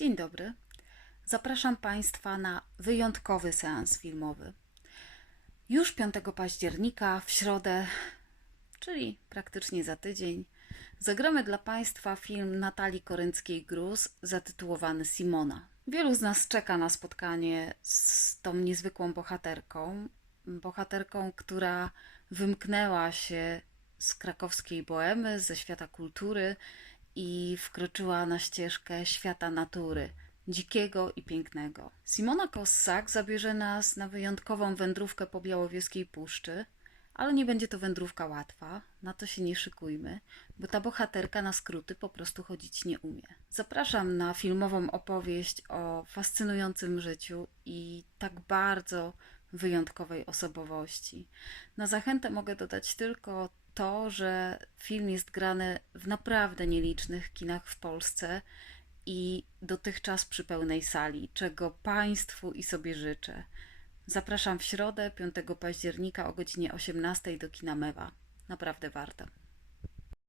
Dzień dobry. Zapraszam Państwa na wyjątkowy seans filmowy. Już 5 października, w środę, czyli praktycznie za tydzień, zagramy dla Państwa film Natalii Korynckiej-Gruz zatytułowany Simona. Wielu z nas czeka na spotkanie z tą niezwykłą bohaterką. Bohaterką, która wymknęła się z krakowskiej bohemy, ze świata kultury i wkroczyła na ścieżkę świata natury, dzikiego i pięknego. Simona Kossak zabierze nas na wyjątkową wędrówkę po Białowieskiej Puszczy, ale nie będzie to wędrówka łatwa, na to się nie szykujmy, bo ta bohaterka na skróty po prostu chodzić nie umie. Zapraszam na filmową opowieść o fascynującym życiu i tak bardzo wyjątkowej osobowości. Na zachętę mogę dodać tylko to, że film jest grany w naprawdę nielicznych kinach w Polsce i dotychczas przy pełnej sali, czego Państwu i sobie życzę. Zapraszam w środę 5 października o godzinie 18 do kina Mewa. Naprawdę warto.